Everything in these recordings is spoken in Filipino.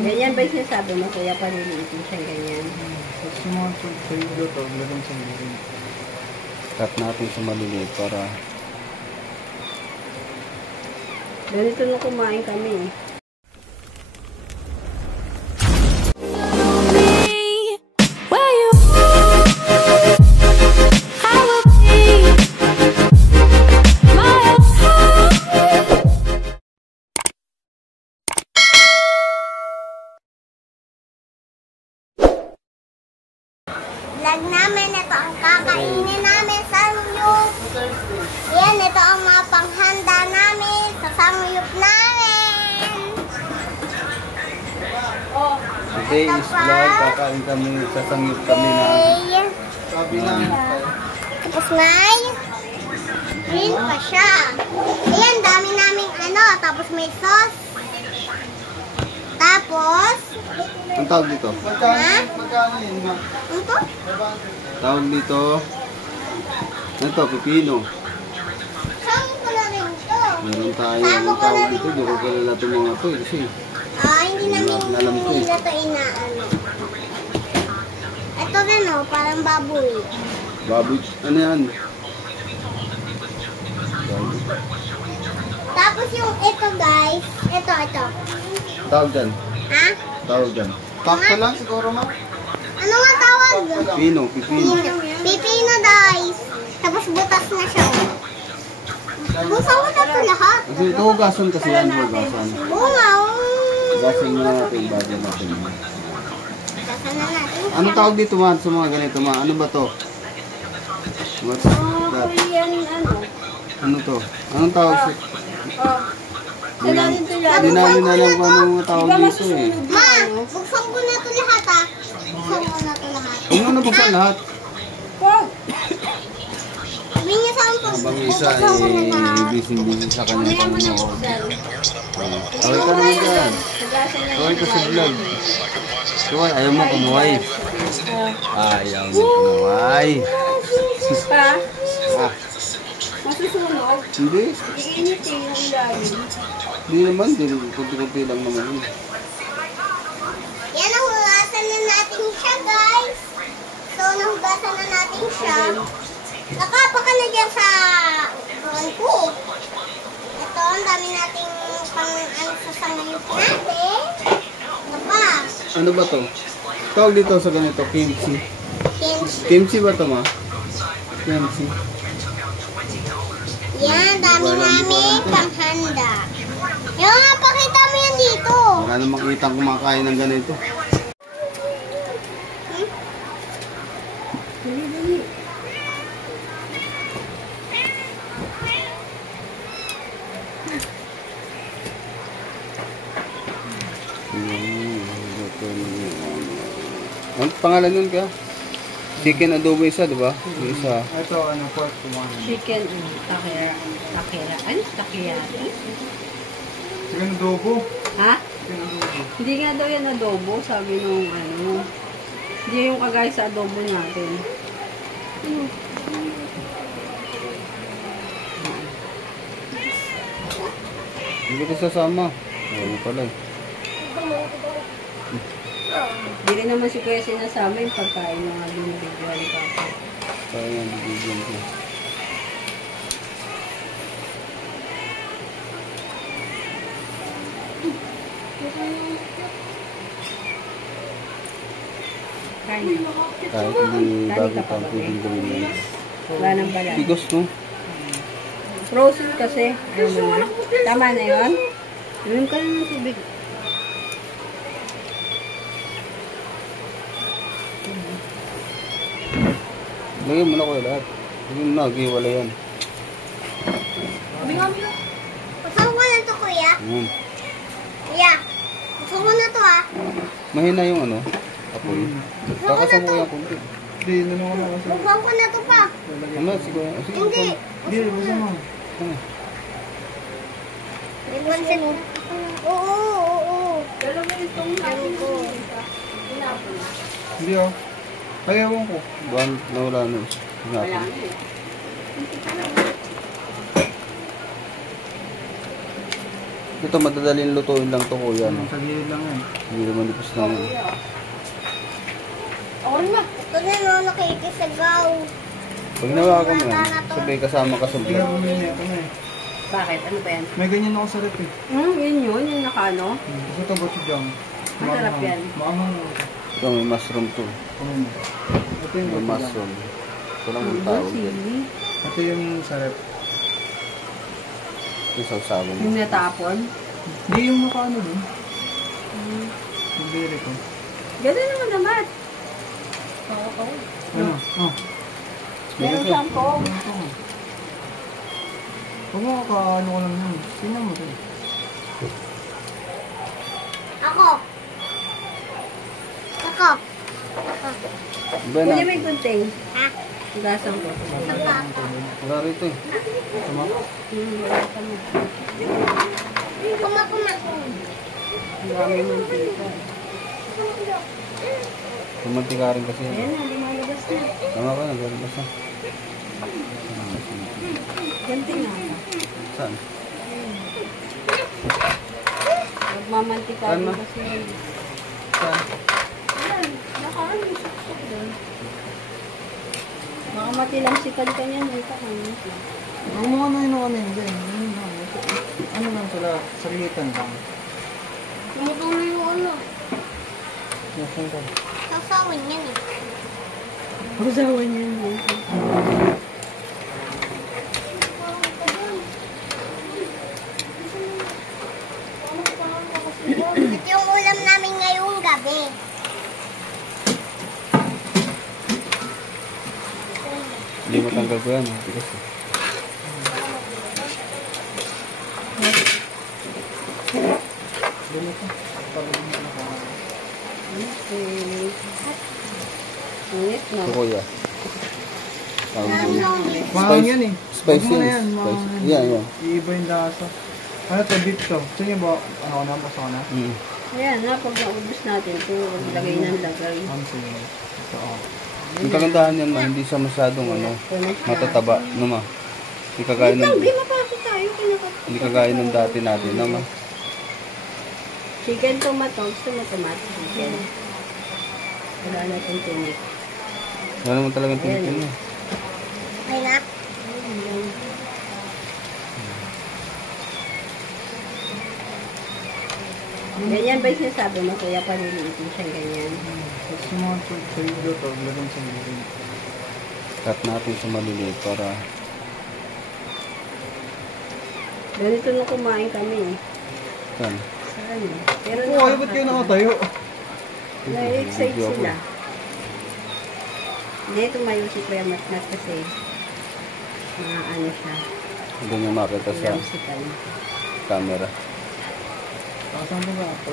Ganyan ba yung sinasabi mo? Kaya paliliitin siya ganyan. Tapos yung mga tuyo to, lagyan sa mirin. Cut natin sa maliliit para... Ganito nung kumain kami. Vlog namin, ito ang kakainin namin sa samyup. Yan, ito ang mga panghanda namin sa samyup namin. Today is vlog, kakain kami, sasangyup kami na... Tapos may green pa siya. Ayan, dami naming ano, tapos may sauce. Tapos, Ang tawag dito? ha? Magkano yun, ma? Ano to? Tawag dito... Ano to? Pipino. Saan ko na rin to? Meron tayo ang tawag dito. Di ko kalala itong mga to. Kasi Hindi namin alam ko eh. nila to inaano. Ito rin o, parang baboy. baboy. Ano yan? Baboy. Tapos yung ito guys, ito. Tawag dyan. Ha? Tawag dyan. Takto lang siguro, ma. Ano nga tawag? Pipino. Pipino. Pipino guys. Tapos butas na siya. Busa ko na ito lahat. Kasi ito hugasan kasi yan. Hugasan. Oo nga. Hugasan muna natin. Bago natin. Saan na natin? Ano tawag dito man sa mga ganito ma? Ano ba to? What's that? Korean ano? Ano to? Anong tawag sa... Sa natin ito lang. Hindi namin alam kung anong tawag dito eh. Ma, buksan ko na ito lahat ah. Buksan ko na ito lahat. Huwag mo nabuksan lahat. Sabi niya sa akin Habang isa eh, busy sa kanya kanina. Kaway ka naman dyan. Kaway ka sa vlog. Kaway, ayaw mo kumuhay. Ayaw mo kumuhay. Pa? Ah, Masusunog? hindi. Iinit eh yung ilalim. Hindi naman. Kunti-kunti lang naman yun. yan, nahugasan na natin siya guys. So, nahugasan na natin siya. Nakapaka na dyan sa ko. Ito, ang dami nating pang ano sa sangayup natin. Ano pa? Ano ba to? Tawag dito sa ganito, kimchi. Kimchi. Kimchi ba to ma? Kimchi. Yan, dami namin panghanda. Yung nga, pakita mo yan dito. Wala namang kitang kumakain ng ganito. Ang pangalan nun ka? Chicken adobo isa, di ba? Yung isa. Ito, ano, pork kumano. Chicken, takira. Ano? Takiyaki? Chicken adobo. Ha? Chicken adobo. Hindi nga daw yan adobo, sabi nung ano. Hindi yung kagaya sa adobo natin. Hindi ko sasama. Oo pala eh. Hindi rin naman si Kuya sinasama yung pagkain ng mga binibigyan ka. Kaya nga bibigyan ko. Kain. Kahit hindi bago pa ang pwedeng gawin yan. Wala nang balat. Bigos no? Frozen kasi. Ano na? Tama na yun? Inom ka lang ng tubig. Lagyan mo na ko lahat. Lagyan mo na, giwala yan. Buksan ko na ito, kuya. Ayan. Kuya, buksan ko na ito ah. Mahina yung ano, apoy. Kakasama ko yung kunti. Hindi, ano ko na kasi. Buksan ko na ito pa. Ano, sige. Sige, Hindi. Hindi, basta mo. Iwansin mo. Oo. Dalawa itong natin ko. Hindi, oh. Ay, ewan ko. Buwan, nawala na. Wala na eh. Ito, madadaling lutuin lang to kuya. No? Sa gilid lang yan. Hindi naman lipos lang yan. Ito na no, nakikisagaw. Pag nawakan mo yan, sabay kasama ka sa Hindi nga vlog. bumili na ito na eh. Bakit? Ano ba yan? May ganyan ako sa rep eh. Yun yun. Yung nakano. Gusto ito gochujang. Masarap yan. Maanghang mo ito. Ito, may mushroom to. Ano mo? Ito yung May gochujang. mushroom. Ito lang ang tawag yan. Sili. Ito yung sa rep. Yung sausawan mo. Yung natapon. Hindi yung mukha ano dun. Yung bere ko. Ganun naman naman. Ano? Oh. Meron siyang kong. Ito nga. Huwag mo ka-ano ko lang yun. Tingnan mo ito. Ako. Ako. Iba na. Kunin mo yung gunting. Ha? Gasang ko. Saka. Wala rito eh. Tama? Kuma. Ang dami mantika. Pumantika rin kasi yan. Ayan na, lumalabas na. Tama ka, naglalabas na. Ganti na. Saan? Magmamantika Saan rin na? kasi. Saan? Ayan, nakaan yung suksok doon. Baka matilamsikan ka niyan. Dito ka niyan. Huwag mo ano yun ano yun. Ano lang sila, sarilitan lang. Tumutuloy yung ano. Nasaan ka? Sasawin yan eh. Usawan niyan. Ito yung ulam namin ngayong gabi. Hindi matanggal ko yan. Tigas eh. Init na. Ito kuya. Tawag ko yun. Mahang yan eh. Spicy Huwag mo na yan. yan. mahang Spicy. Yan, yan. Iiba yung lasa. Ano to, beef to. Gusto niyo ba, ano ko na, basta ko na? Mm. Ayan na, pag naubos natin ito, lagay ng lagay. Sige. Ito, oh. Yung kagandahan yan ma, hindi siya masyadong ano, matataba. No ma? Hindi kagaya ng, Hindi mapasok tayo. hindi kagaya ng dati natin. No ma? Chicken tomato. Gusto mo tomato chicken? Wala na itong tinik. Wala naman talagang tinitin niya. Okay na? Ganyan ba yung sinasabi mo, kuya, paliliitin siya ganyan? Gusto mo sa video to, lagyan sa video. Cut natin sa maliliit para Ganito nung kumain kami eh. saan? Saan eh? Pero Oo, ay, ba't kayo nakatayo? na-excite Video ako. sila. Hindi, tumayo si Kuya Matmat kasi mga ano siya, Hindi niya makita sa lamsikan. camera. Saan ba ako?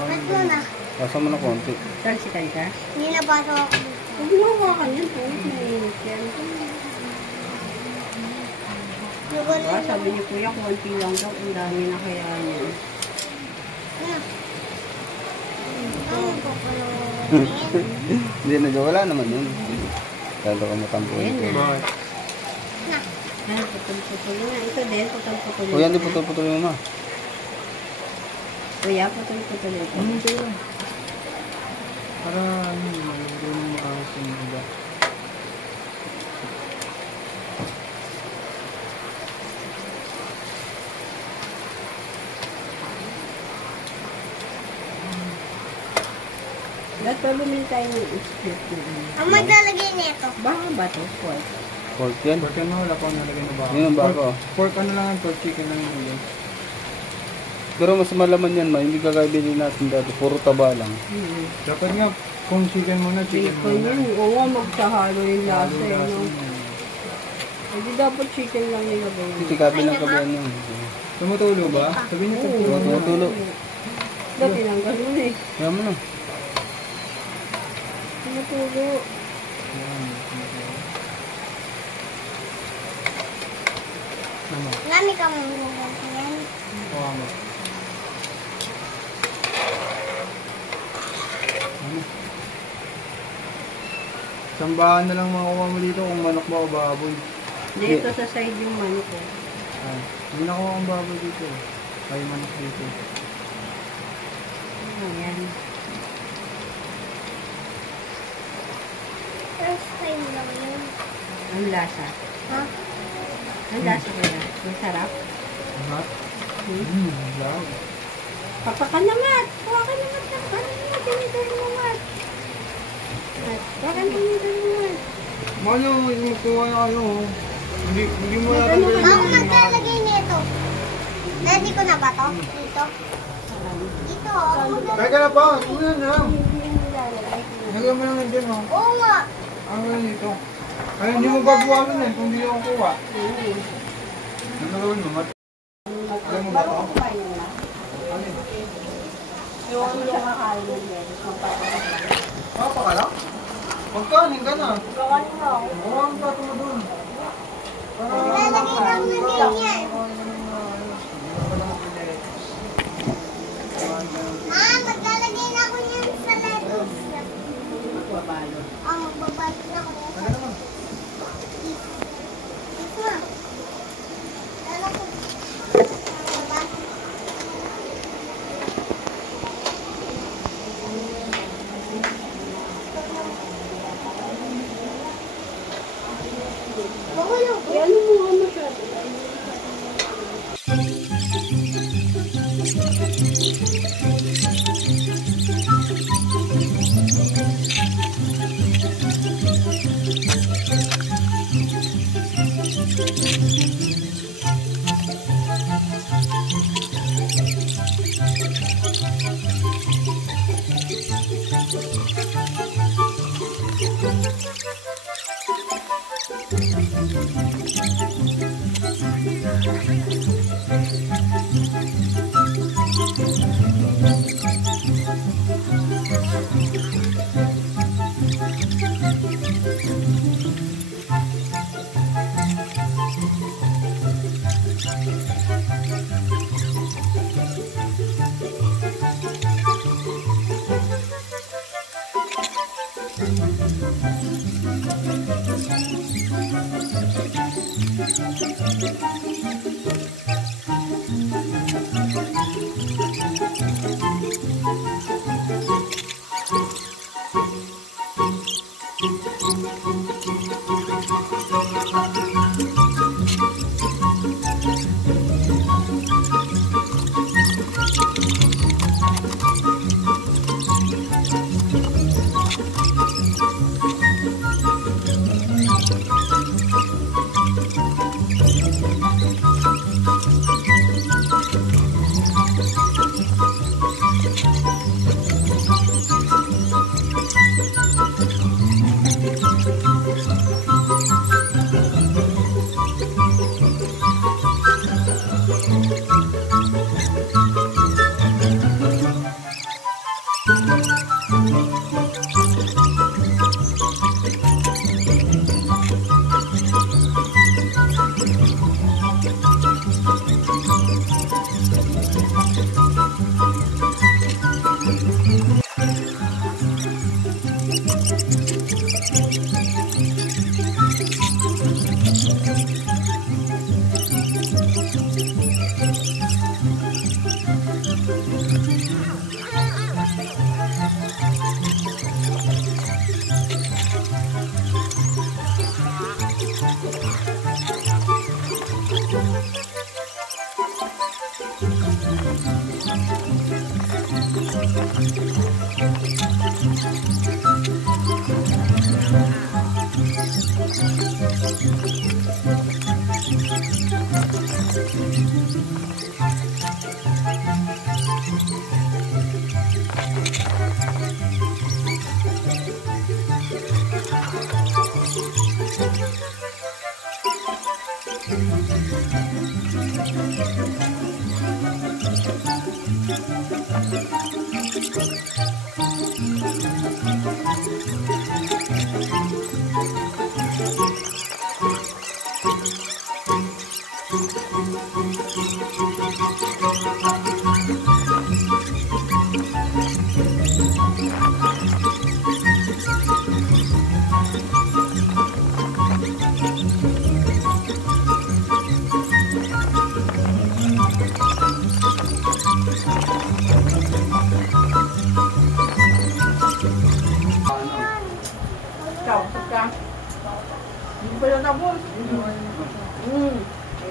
Ba't mo na? Kasa mo na konti. Lamsikan ka? Hindi na pasok ako dito. Huwag mo hawakan yan po. Mainit yan. Diba, sabi ni Kuya, konti lang daw. Ang dami na kaya niyan. Ano po pala? Hindi na wala naman yun. Lalo ka matampuin ko. Ayan na. Bakit? Ah, putol-putol na. Ito din, putol-putol. Kuya, hindi putol-putol yung ma. Kuya, putol-putol ito. Tayo. Para, ano, mayroon maayos yung iba. Dapat pa bumili tayo ng split na ano. Ang maglalagay nito. Baka ba ito? Pork. Pork yan. Pork ano, wala pa ako nalagay na baka. Yun ang baka. Pork ano lang, pork chicken lang yun. Pero mas malaman yan ma. Hindi kagaya bilhin natin dati. Puro taba lang. Dapat nga, kung chicken muna, chicken Bacon muna. yun. Oo nga, magsahalo yung lasa eh. No? Hindi dapat chicken lang nilagay. Hindi kabi ng kabihan yun. Tumutulo ba? Sabi niyo tumutulo. Tumutulo. Dapat tinanggal mo na eh. Kaya mo na. Tumutulo. Lami ka mong gugulo yan. Oo mo. Sambahan na lang makuha mo dito kung manok ba o baboy. Dito sa side yung manok ko. Hindi nakuha ang baboy dito. Kayo manok dito. Ayan. First time lang yun. Ang lasa. Ha? Ang lasa kaya. Masarap. Mat? Wow. Papa ka naman. Kuha ka naman. Ano naman? Tinidor mo naman. Kuha ka naman. Mano, magkuha na kayo. Hindi mo na Magkano ka Ako maglalagay nito. Ready ko na ba to? Dito? Dito, oh. Teka na pa, ano yan lang. Hindi mo nilalagay. Lagyan mo lang dyan, oh. Oo nga. Ano yan dito? Ay, hindi mo babuwalan eh, kung hindi ako kuha. Ano gawin mo? Alam mo ba ito? Parang kumain na. Ano yun? Yung nakakain ng meron. Papa ka lang? Magkanin ka na. Gawan mo. Huwag ka mo dun. Lalagay lang na ganyan. Maglalagay na ako yan sa lettuce. Babalot. Magbabalot na ako yan. Ano naman? Dito na. Lalo ko. Mahulog. Yan mo nga masyado.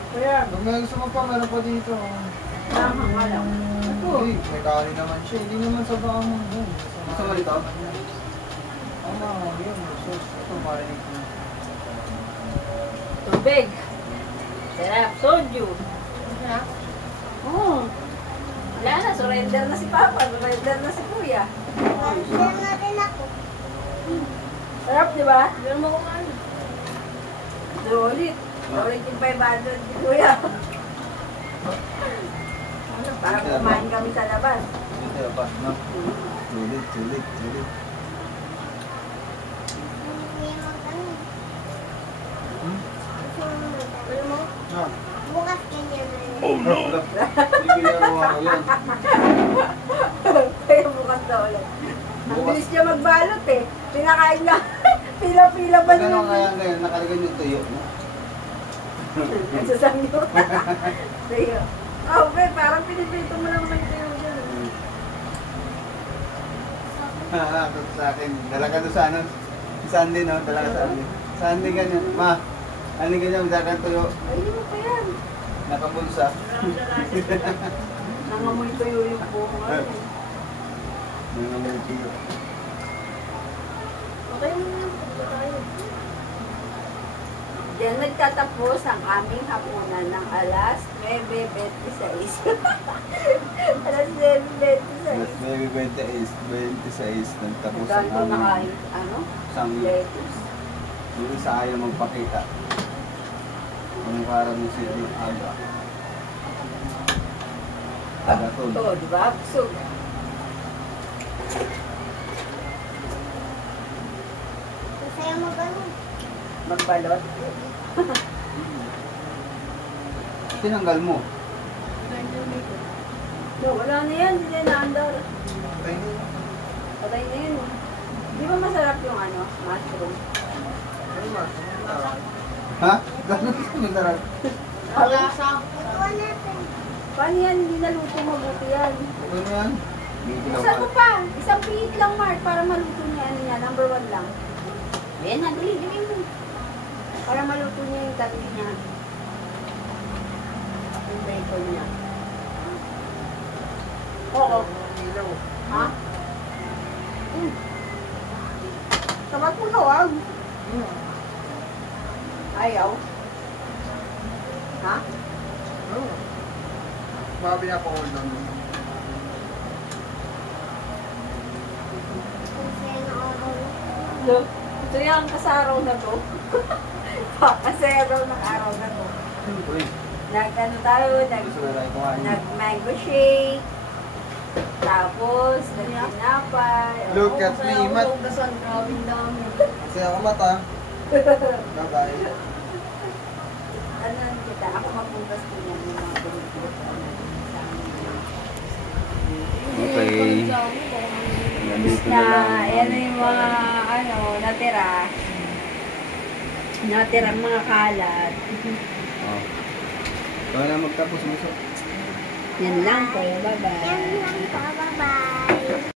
Kaya, Kung may gusto mo pa, meron pa dito. tama nga lang. Hindi, may kanin naman siya. Hindi naman sa baka mo. Gusto mo rito? Tama, yun. Sus, ito marinig ko. Tubig. Sarap. Soju. Oo. Wala na. Surrender na si Papa. Surrender na si Kuya. Share natin ako. Sarap, di ba? Diyan mo kumain. Ulit. Ulit yung 500 ni Kuya. Ano, parang kumain kami sa labas. Ito, pas na. Sulit. Hindi mo ganun. Gusto mo? Ah. Bukas ganyan na yun. Oh no! Bibili ako ako yan. Kaya bukas na ulit. Ang bilis niya magbalot eh. Pinakain na. Pila-pila pa Ganun naman. kaya ngayon, nakalagay yung tuyo. No? Nagsasanyo. Sa'yo. Oh, babe, parang pinipito mo lang may tuyo dyan. Ito sa akin. Dala ka doon sa ano? Sunday, no? Dala ka sa Sunday. Sunday ganyan. Ma, ano ganyan? Dala ka tuyo. Ay, hindi mo pa yan. Nakabulsa. Nangamoy tuyo yung buong ano. Nangamoy tuyo. Okay na yan. Diyan nagtatapos ang aming hapunan ng alas 9:26. Alas 9:26. Mas maybe 26 nagtapos ang Ganito na kain, aming ano? sang Lettuce. yung isa ayaw magpakita. Ang parang yung city aga. Tagatol. Oo, di ba? Busog. Masaya mo ganun. Magbalot. Tinanggal mo. No, wala na yan. Hindi na naandar. Patay na yun. Patay na yun. Di ba masarap yung ano? Mushroom. Ano ba? Ha? Ganun ka masarap. Iwan natin. Paano yan? Hindi naluto mabuti yan. Ano yan? Isa ko pa. Isang pilit lang, Mark, para maluto niya. Ano niya? Number 1 lang. Ayan na, dali mo. Para maluto niya yung tabi niya. Yung bacon niya. Oo. Ilaw. Ha? Tamat mo na, wag. Ayaw. Ha? Oo. Baka pinapa-hold on mo. Masaya na ako. Look, ito yung kasaraw na to. Kasaya daw ng araw na to. Uy, Nag-ano tayo, gusto na tayo kumain. nag-mango shake. Tapos, nag-tinapay. Look at me, Mat. Grabing dami. Kasi ako mata. Bye-bye. Ano kita? Ako magbukas ko yan yung mga pinipilip. Okay. Nandito na lang. Yan na yung mga ano, natira. Natirang mga kalat. Oh. Ikaw na magtapos mo. Yan lang po. Bye-bye. Yan lang po. Bye-bye.